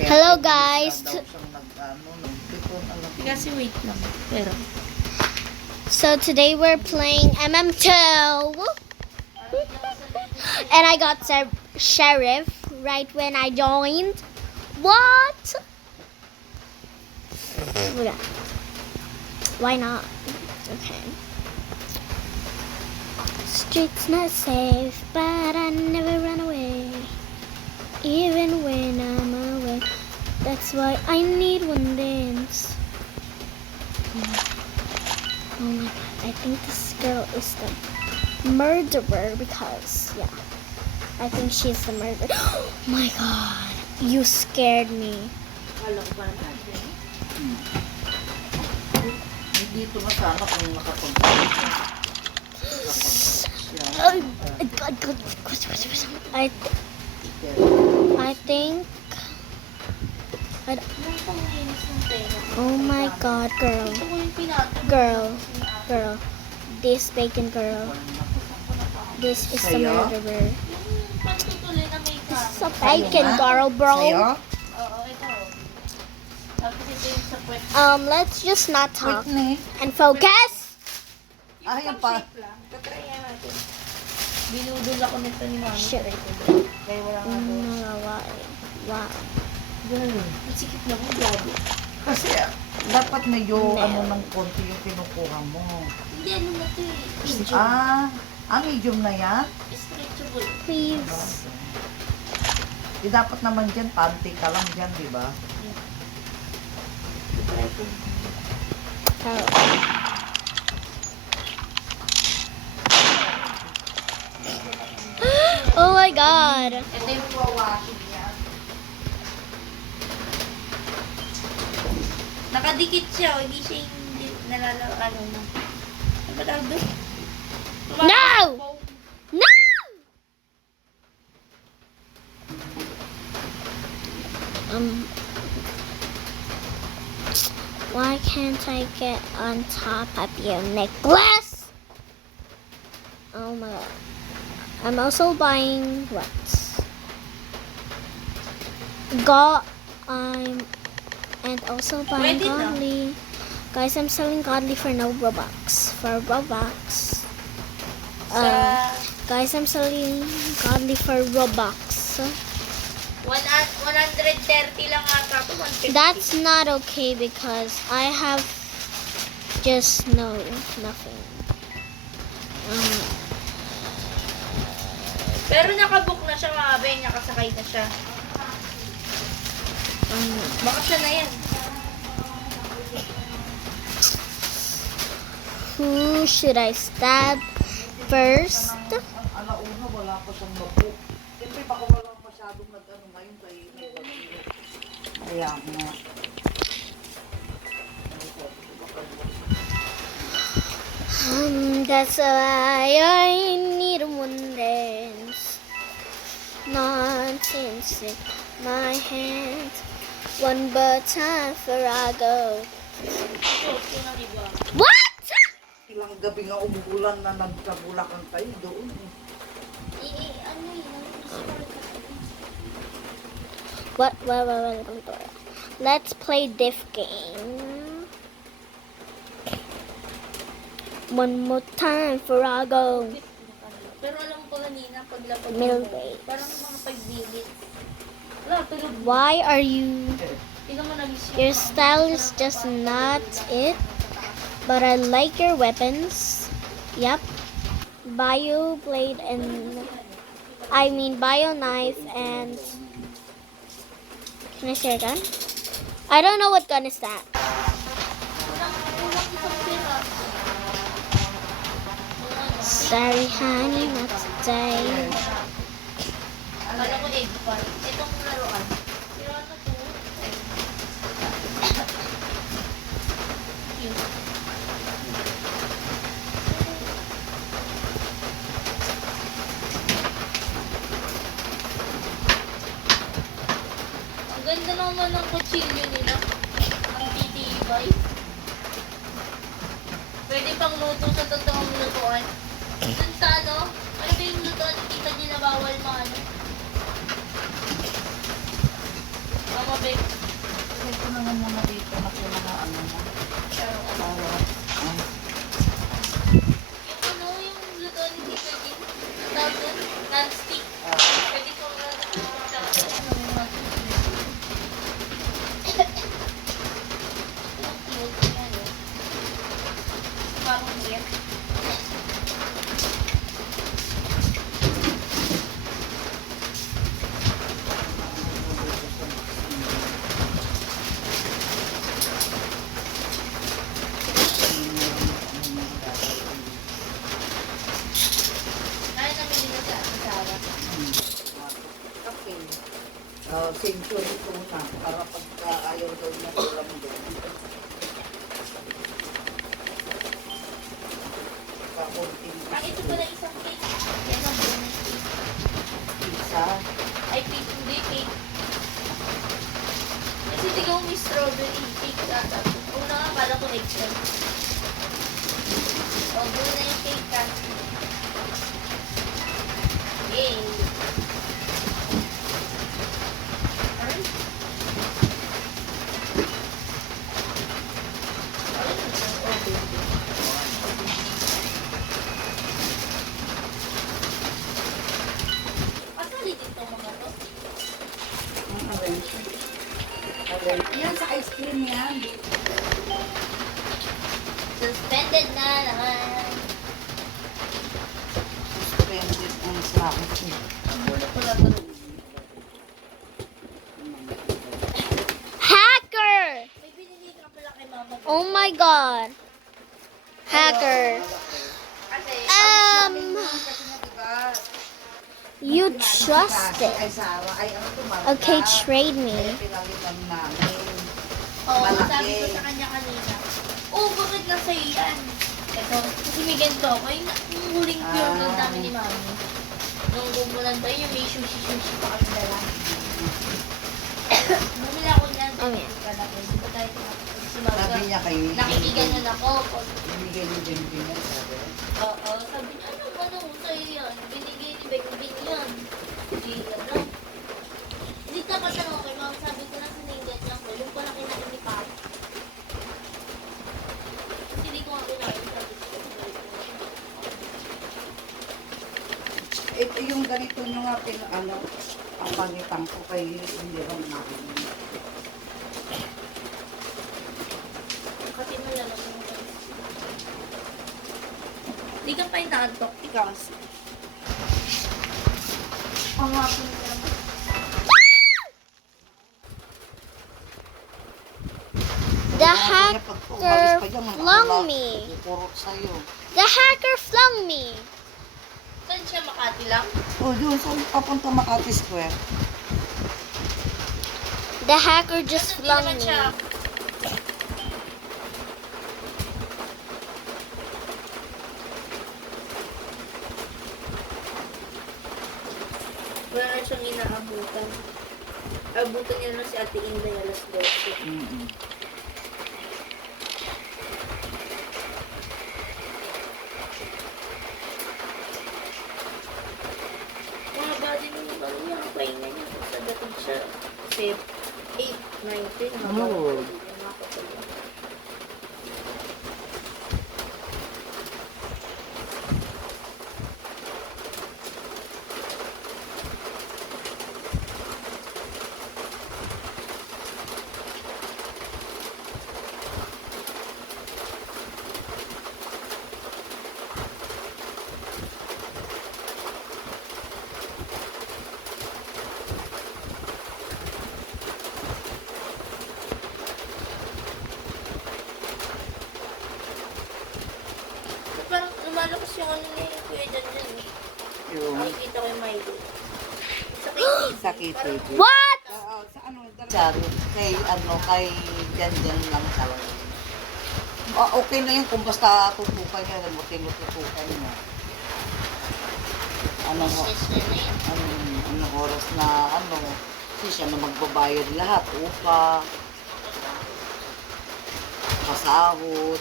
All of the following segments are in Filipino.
Hello guys. Kasi wait lang. Pero. So today we're playing MM2. And I got sheriff right when I joined. What? Why not? Okay. Streets not safe, but I never run away. Even when I'm away. That's why I need one dance. Oh my god, I think this girl is the murderer because, yeah. I think she's the murderer. Oh my god, you scared me. Dito na sana kung I think. Oh my god, girl. This bacon girl. This is the murderer. This is a bacon girl, bro. Let's just not talk and focus. Ayun pa. Binudol ako nito ni Mama. Shit. Kaya wala nga doon. Wow. Sikip na mo, grabe. Kasi dapat medyo ng konti yung kinukuha mo. Hindi, ano na ito eh. Medium. Medium na yan? Stretchable. Please. Dapat naman dyan, panty ka lang dyan, di ba? Try ko. Oh my god. Ito yung wawashing niya. Nakadikit siya, hindi siya hindi nalalaro na. Ano ba tawag doon? No! No! Why can't I get on top of your necklace? Oh my god. I'm also buying what? And also buying Pwede na. Godly. Guys, I'm selling Godly for no Robux. For Robux. Guys, I'm selling Godly for Robux. 130 lang ata ito, 150. That's not okay because I have just nothing. Pero nakabook na siya, mga be, nakasakay na siya. Baka siya na yan. Who should I stab first? Alauna, wala pa siyang mabook. Siyempre, baka walang masyadong nag-ano ngayon kay kaya nga. That's why I need one dance. Nonsense in my hand. One button for I go. What? Ilang gabi nga umuulan na nagkabulakan tayo doon. What? Let's play this game. One more time for I go. Pero alam ko kanina, paglapag Milway. parang mga 5 minutes. Wala, tulog. Why are you? Tingnan mo nagising. Your style is just not it. But I like your weapons. Yep. Bio blade and bio knife and can I say a gun? I don't know what gun is that. Kulang isang pera. Sorry, honey, not today. Akala ko egg pa. Itong laruan. Pero ano to? Ang ganda naman ng kutsilyo nila. Ang titibay. Pwede pang luto sa totoong lutuan. Dun sa ano ba yung lutuan? Kita nila bawal maano. Bek. Kasi ito na nga muna dito na po mga ano na. Pero ano. Para, ay, Yung ano, yung luto ni Tita Jean. Ang tawag doon? Non-stick. Pwede ko ano, yung mga parang beer. Kaya namin din sa asawa. okay. Century ito na. Para pagka ayaw daw niya ulam doon. Kakunting Ang ito pala isang cake. Yan ang bonus cake. pizza. Ay, cake, hindi cake. Kasi di ko may strawberry cake ata. Una nga, pala ko extra. O, doon na yung cake kasi. Yay! Ay. Ay, oh, baby. Asali dito mga to. Ang arrange. Arrange. Yan sa ice cream yan. Suspended na naman. Suspended ang sa akin. Ang gulo ko lang ito. Hacker! May binili ka pala kay mama. Oh my god. Hacker. Kasi, Kasi nga diba, You trust it. ay Sarah, ay ano tumarga. Okay, trade Kaya me. pinalitan namin. oo, malaki. sabi ko sa kanya kanina, oh, bakit nasa iyan? Ito, kasi may ganito ako. Yung huling pure gold namin ni mami. Nung gumulan tayo, yung may sushi pa kami dala. Bumili ako niyan. Okay. Kalaki. Di ba tayo si Marga? Sabi niya kayo. Nakikiganon ako. Binigay niyo din din yan, sabi. Oo, sabi niya, ano, sa'yo yan? Binigay ni Beck din yan. Hindi, ano. Hindi dapat tanong kay mama, sabi ko na sinigyan niya ko. Yung pala kinain ni Papa. Kasi hindi ko nga kinain. Sabi ko, Ito yung ganito nyo nga, ano, ang pangitan ko kay hindi rin namin. kasi mo lang ako. Hindi ka pa inaantok, tikas. Pangapon ka naman. The hacker flung me. Kurot sa'yo. The hacker flung me. Saan siya, Makati lang? O, doon sa papunta Makati Square. The hacker just Hindi flung naman me. siya. Wala na siyang inaabutan. Abutan niya na si Ate Inday alas 12. Mm-mm. Mga body ni Balo niya, ang pahinga niya. Kung sa dating siya, kasi 8, 9, 10. Oo. Parang lumalakas yung ano ni Kuya Jan dyan. Yung Nakikita ko yung Milo. Sa KTV. sa KTV. What? Oo, sa ano, kay ano, kay Janjan lang talaga. Okay na yun kung basta tutukan niya, tutukan niya. Ano, Business na yan. anong oras na ano, kasi siya na magbabayad lahat, upa, pasahod,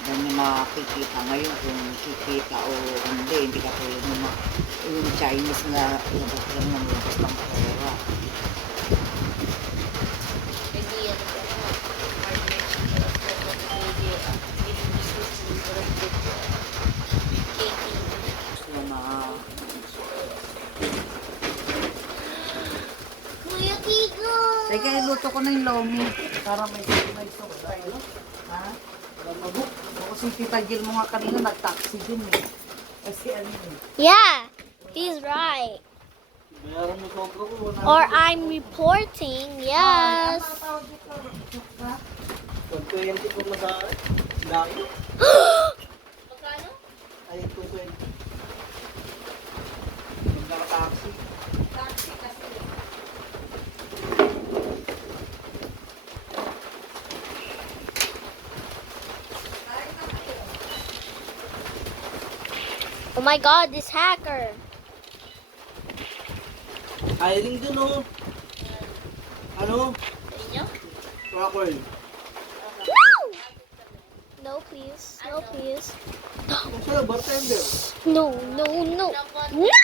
ganyan nakikita ngayon kung kikita o hindi katulad ng yung Chinese na labas lang ng labas ng pera. Teka, iluto ko na yung lomi. Para may sauce tayo. Ha? Para mabuk. Kasi Tita Jill mo nga kanina nag-taxi din eh. Kasi ano eh. Yeah, he's right. Bayaran mo sobra ko. Or I'm reporting, yes. Pag-20 ko na sa akin. Dahil. Magkano? Ay, 220. Magkaka-taxi. Taxi kasi. Oh my God, this hacker. Hiring dun oh. Ano? Sa inyo? Rockwell. No! No, please. No, please. Kung sa'yo, bartender. No, no, no. No!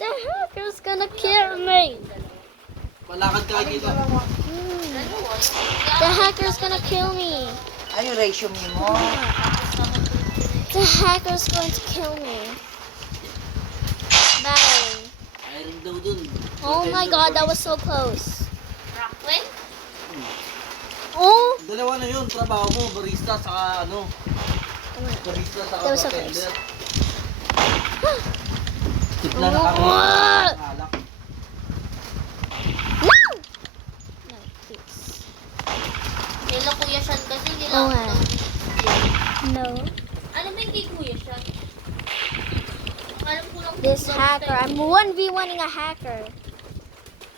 The hacker's gonna kill me. Palakad ka dito. The hacker's gonna kill me. Ay, yung resume mo. The hacker's going to kill me. Bye. Hiring daw dun. Oh my God, that was so close. Rockwell? Oh! Dalawa na yun, trabaho mo, barista saka ano, barista saka That was so bartender. close. Tipla na kami. Ah! Alak. No! No, please. Kila Kuya Sean kasi Oo kailangan nga. daw. No. Ano ba yung kay Kuya Sean? Ang alam ko lang This hacker. I'm 1v1ing a hacker.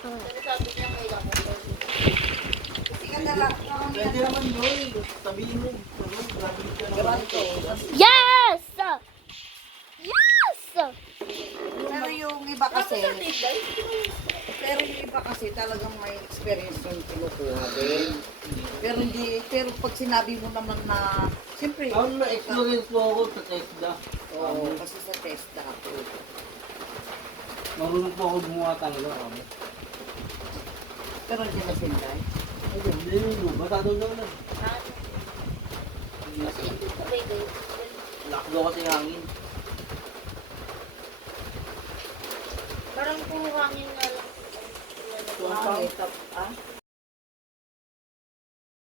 Oh. Pero sabi niya kailangan daw. Pwede naman yun. Sabihin mo, ano, grabe ka naman. Yes! Yes! Pero yung iba kasi, pero yung iba kasi talagang may experience yung kinukuha din. Pero pag sinabi mo naman na, siyempre, Ang na-experience mo ako sa TESDA. oo, kasi sa test ako. Marunong po ako gumawa talaga kami. Pero hindi na sinday. Ayun, hindi yun. Basta daw daw lang. Kasi ito sabay kayo. Lakdo kasi hangin. Parang puro hangin nga lang. So, ang Ah, pangit. ah?